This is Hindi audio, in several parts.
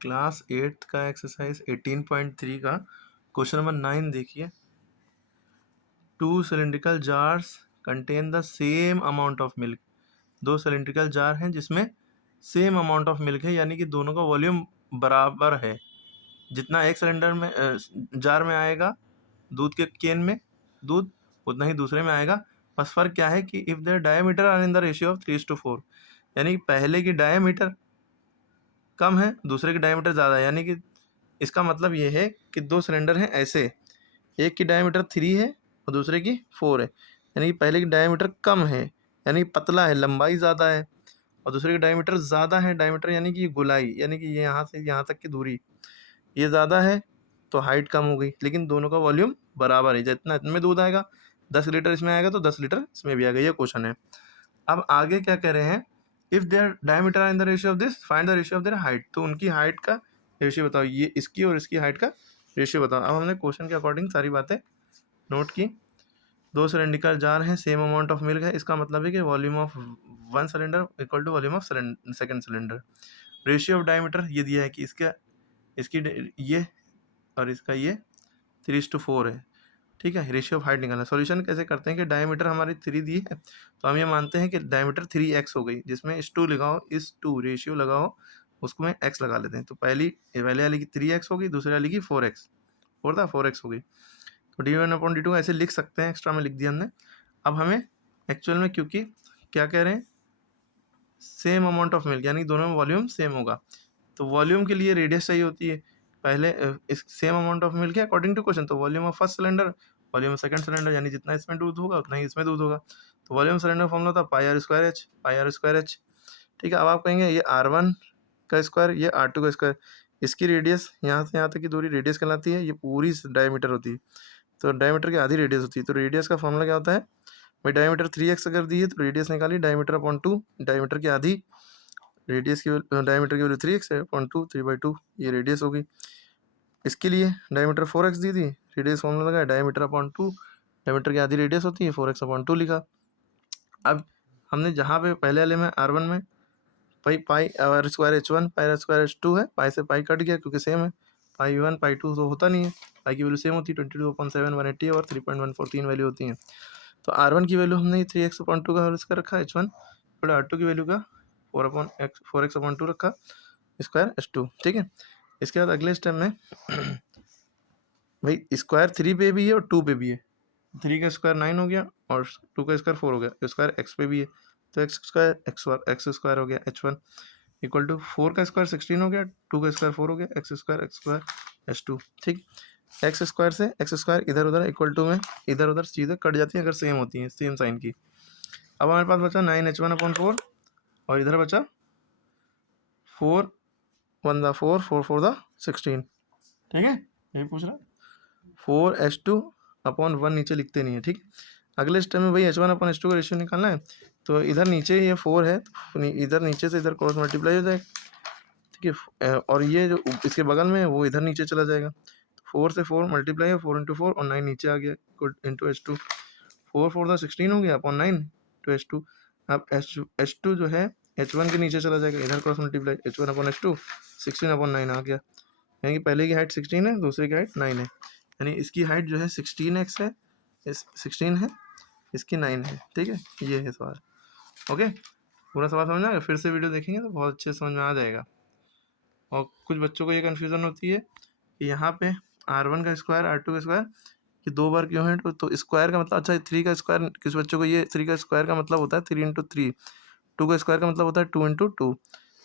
क्लास 8th का एक्सरसाइज 18.3 का क्वेश्चन नंबर 9 देखिए। 2 cylindrical jars contain the same amount of milk। 2 cylindrical jar हैं जिसमें सेम अमाउंट ऑफ मिल्क है, यानी कि दोनों का वॉल्यूम बराबर है। जितना एक सिलेंडर में जार में आएगा दूध के केन में दूध, उतना ही दूसरे में आएगा। बस फर्क क्या है कि if their diameter are in the ratio of 3:4, यानी पहले की डायमीटर कम है, दूसरे की डायमीटर ज़्यादा है। यानी कि इसका मतलब ये है कि दो सिलेंडर हैं ऐसे, एक की डायमीटर 3 है और दूसरे की 4 है, यानी कि पहले की डायमीटर कम है यानी पतला है, लंबाई ज़्यादा है, और दूसरे की डायमीटर ज़्यादा है। डायमीटर यानी कि गोलाई, यानी कि ये यहाँ से यहाँ तक की दूरी ये ज़्यादा है तो हाइट कम हो गई, लेकिन दोनों का वॉल्यूम बराबर है। जितना इनमें दूध आएगा 10 लीटर इसमें आएगा तो 10 लीटर इसमें भी आएगा। ये क्वेश्चन है। अब आगे क्या कह रहे हैं, if their diameter in the ratio of this find the ratio of their height. तो उनकी हाइट का रेशियो बताओ, ये इसकी और इसकी हाइट का रेशियो बताओ। अब हमने क्वेश्चन के अकॉर्डिंग सारी बातें नोट की। 2 सिलेंड्रिकल जार हैं, सेम अमाउंट ऑफ मिल्क है, इसका मतलब है कि volume of 1 cylinder equal to volume of second cylinder. Ratio of diameter ये दिया है कि इसकी ये और इसका ये 3:4 है। ठीक है, रेशियो ऑफ हाइट निकालना। सॉल्यूशन कैसे करते हैं कि डायमीटर हमारी 3 दी है तो हम ये मानते हैं कि डायमीटर 3x हो गई, जिसमें इस 2 लगाओ, इस 2 रेशियो लगाओ, उसको में x लगा लेते हैं। तो पहले वाली की 3x होगी, दूसरे वाली की 4x, 4x हो गई। तो d1/d2 ऐसे लिख सकते हैं, एक्स्ट्रा में लिख दिया हमने। अब हमें एक्चुअल में, क्योंकि क्या कह रहे हैं, सेम अमाउंट ऑफ मिल्क, यानी दोनों में वॉल्यूम सेम होगा, तो वॉल्यूम के लिए रेडियस चाहिए होती है। पहले इस सेम अमाउंट ऑफ मिल्क है अकॉर्डिंग टू क्वेश्चन, तो volume of first cylinder, volume of second cylinder, यानी जितना इसमें दूध होगा उतना ही इसमें दूध होगा। तो वॉल्यूम सिलेंडर फॉर्मूला था πr²h। ठीक है, अब आप कहेंगे ये r1 का स्क्वायर, ये r2 का स्क्वायर, इसकी रेडियस यहाँ से यहाँ तक की दूरी रेडियस कहलाती है, ये पूरी डायमीटर होती है, तो डायमीटर की आधी रेडियस होती है। तो रेडियस का फॉर्मूला क्या होता है भाई, डायमीटर 3x अगर दी है तो रेडियस निकाली डायमीटर अपॉन 2, डायमीटर की आधी, रेडियस की डायमीटर की वैल्यू 3x है अपॉन 2, 3/2 ये रेडियस होगी। इसके लिए डायमीटर 4x दी थी, रेडियस फॉर्मूला लगाया डायमीटर अपॉन 2, डायमीटर की आधी रेडियस होती है, 4x अपॉन 2 लिखा। अब हमने जहाँ पे पहले वाले में r1 में πr²h1 πr²h2 है, पाई से पाई कट गया क्योंकि सेम है, π1 π2 तो होता नहीं है, पाई की वैल्यू सेम होती है, 22/7 180 और 3.143 वैल्यू होती है। तो r1 की वैल्यू हमने 3x अपॉन 2 का होल स्क्वायर रखा, h1 बड़ा r2 की वैल्यू का 4x अपॉन 2 रखा, स्क्वायर h2। ठीक है, इसके बाद अगले स्टेप में भाई स्क्वायर 3 पे भी है और 2 पे भी है, 3 का स्क्वायर 9 हो गया और 2 का स्क्वायर 4 हो गया, स्क्वायर x पे भी है तो x स्क्वायर हो गया h1 इक्वल टू 4 का स्क्वायर 16 हो गया, 2 का स्क्वायर 4 हो गया, x स्क्वायर h2। ठीक, एक्स स्क्वायर से एक्स स्क्वायर इधर उधर इक्वल टू में इधर उधर चीज़ें कट जाती हैं अगर सेम होती हैं, सेम साइन की। अब हमारे पास बचा 9h1/4 और इधर बचा 4 1 दा 4 4 4 दा 16। ठीक है, यही पूछ रहा है। 4h2/1 नीचे लिखते नहीं है। ठीक, अगले स्टेप में भाई h1/h2 का रेशियो निकालना है, तो इधर नीचे ये 4 है तो इधर नीचे से इधर क्रॉस मल्टीप्लाई हो जाएगा। ठीक है, और ये जो इसके बगल में है वो इधर नीचे चला जाएगा, 4 से 4 मल्टीप्लाई है, 4 × 4 और 9 नीचे आ गया इंटू h2, 4 4 दा 16 हो गया अपॉन 9 टू h2। अब h2 जो है h1 के नीचे चला जाएगा, इधर क्रॉस मल्टीप्लाई, h1/h2 16/9 आ गया, यानी कि पहले की हाइट 16 है, दूसरे की हाइट 9 है, यानी इसकी हाइट जो है 16x है, 16 है, इसकी 9 है। ठीक है, ये है सवाल। ओके, पूरा सवाल समझ में आ गया? फिर से वीडियो देखेंगे तो बहुत अच्छे समझ में आ जाएगा। और कुछ बच्चों को ये कन्फ्यूज़न होती है कि यहाँ पे r1 का स्क्वायर r2 का स्क्वायर ये 2 बार क्यों है, तो स्क्वायर का मतलब, अच्छा 3 का स्क्वायर, किस बच्चों को ये 3 का स्क्वायर का मतलब होता है 3 × 3, 2 का स्क्वायर का मतलब होता है 2 × 2,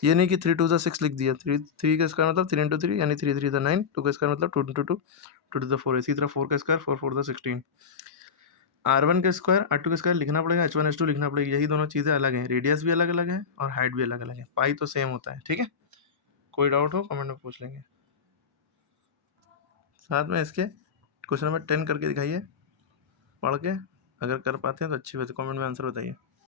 ये नहीं कि 3 2 दा 6 लिख दिया, 3 का स्क्वायर मतलब 3 × 3 यानी 3 3 दा 9, 2 का स्क्वायर मतलब 2 × 2 2 टू द 4, इसी तरह 4 का स्क्वायर 4 4 दा 16। r1 का स्क्वायर r2 का स्क्वायर लिखना पड़ेगा, h1 h2 लिखना पड़ेगा, यही दोनों चीज़ें अलग हैं, रेडियस भी अलग अलग है और हाइट भी अलग अलग है, पाई तो सेम होता है। ठीक है, कोई डाउट हो कमेंट में पूछ लेंगे। साथ में इसके क्वेश्चन नंबर 10 करके दिखाइए, पढ़ के, अगर कर पाते हैं तो अच्छी बात है, कमेंट में आंसर बताइए।